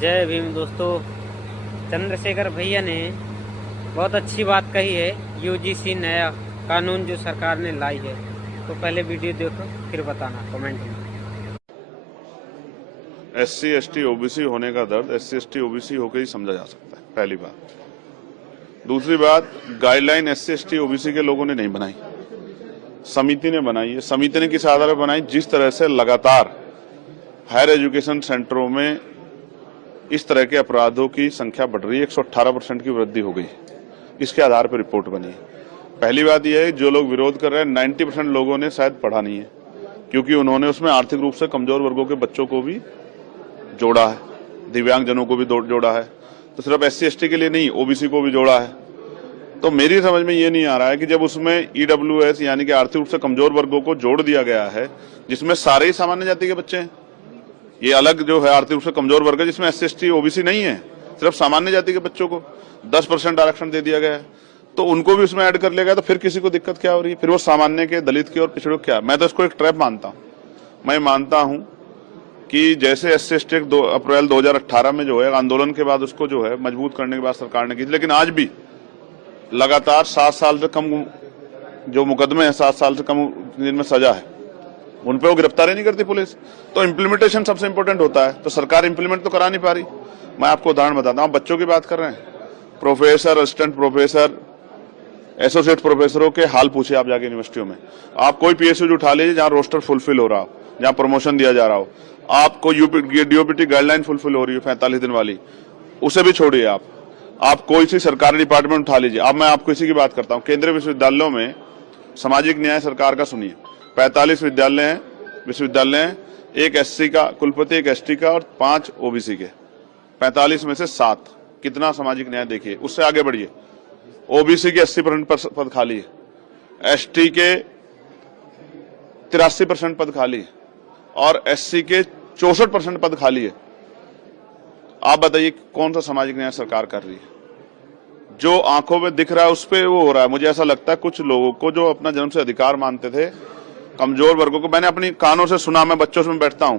जय भीम दोस्तों। चंद्रशेखर भैया ने बहुत अच्छी बात कही है। यूजीसी नया कानून जो सरकार ने लाई है, तो पहले वीडियो देखो फिर बताना कमेंट में। SC ST OBC होने का दर्द SC ST OBC होकर ही समझा जा सकता है, पहली बात। दूसरी बात, गाइडलाइन SC ST OBC के लोगों ने नहीं बनाई, समिति ने बनाई है। समिति ने किस आधार पर बनाई? जिस तरह से लगातार हायर एजुकेशन सेंटरों में इस तरह के अपराधों की संख्या बढ़ रही है, 118% की वृद्धि हो गई, इसके आधार पर रिपोर्ट बनी है। पहली बात यह है, जो लोग विरोध कर रहे हैं 90% लोगों ने शायद पढ़ा नहीं है, क्योंकि उन्होंने उसमें आर्थिक रूप से कमजोर वर्गों के बच्चों को भी जोड़ा है, दिव्यांगजनों को भी जोड़ा है, तो सिर्फ SC ST के लिए नहीं, OBC को भी जोड़ा है। तो मेरी समझ में ये नहीं आ रहा है कि जब उसमें EWS यानी कि आर्थिक रूप से कमजोर वर्गों को जोड़ दिया गया है, जिसमें सारे ही सामान्य जाति के बच्चे हैं, ये अलग जो है आर्थिक रूप से कमजोर वर्ग है जिसमें SC ST OBC नहीं है, सिर्फ सामान्य जाति के बच्चों को 10% आरक्षण दे दिया गया है, तो उनको भी उसमें ऐड कर लिया गया। तो फिर किसी को दिक्कत क्या हो रही है? फिर वो सामान्य के, दलित के और पिछड़ों क्या? मैं तो इसको एक ट्रैप मानता हूँ। मैं मानता हूँ कि जैसे SC ST 2 अप्रैल 2018 में जो है आंदोलन के बाद उसको जो है मजबूत करने के बाद सरकार ने की, लेकिन आज भी लगातार 7 साल से कम जो मुकदमे हैं, 7 साल से कम जिनमें सजा है, उन पे वो गिरफ्तारी नहीं करती पुलिस। तो इम्प्लीमेंटेशन सबसे इंपॉर्टेंट होता है, तो सरकार इम्प्लीमेंट तो करा नहीं पा रही। मैं आपको उदाहरण बताता हूँ, बच्चों की बात कर रहे हैं, प्रोफेसर, असिस्टेंट प्रोफेसर, एसोसिएट प्रोफेसरों के हाल पूछे आप जाके यूनिवर्सिटियों में। आप कोई PSU उठा लीजिए जहाँ रोस्टर फुलफिल हो रहा हो, जहाँ प्रमोशन दिया जा रहा हो, आपको DOPT गाइडलाइन फुलफिल हो रही है 45 दिन वाली, उसे भी छोड़िए। आप कोई सी सरकारी डिपार्टमेंट उठा लीजिए। अब मैं आपको इसी की बात करता हूँ, केंद्रीय विश्वविद्यालयों में सामाजिक न्याय सरकार का सुनिए, 45 विश्वविद्यालय हैं, एक SC का कुलपति, एक ST का और 5 OBC के। 45 में से 7, कितना सामाजिक न्याय देखिए। उससे आगे बढ़िए, OBC के 80% पद खाली है, ST के 83% पद खाली है और SC के 64% पद खाली है। आप बताइए कौन सा सामाजिक न्याय सरकार कर रही है? जो आंखों में दिख रहा है उस पे वो हो रहा है। मुझे ऐसा लगता है कुछ लोगों को जो अपना जन्म से अधिकार मानते थे, कमजोर वर्गों को, मैंने अपनी कानों से सुना, मैं बच्चों से बैठता हूं,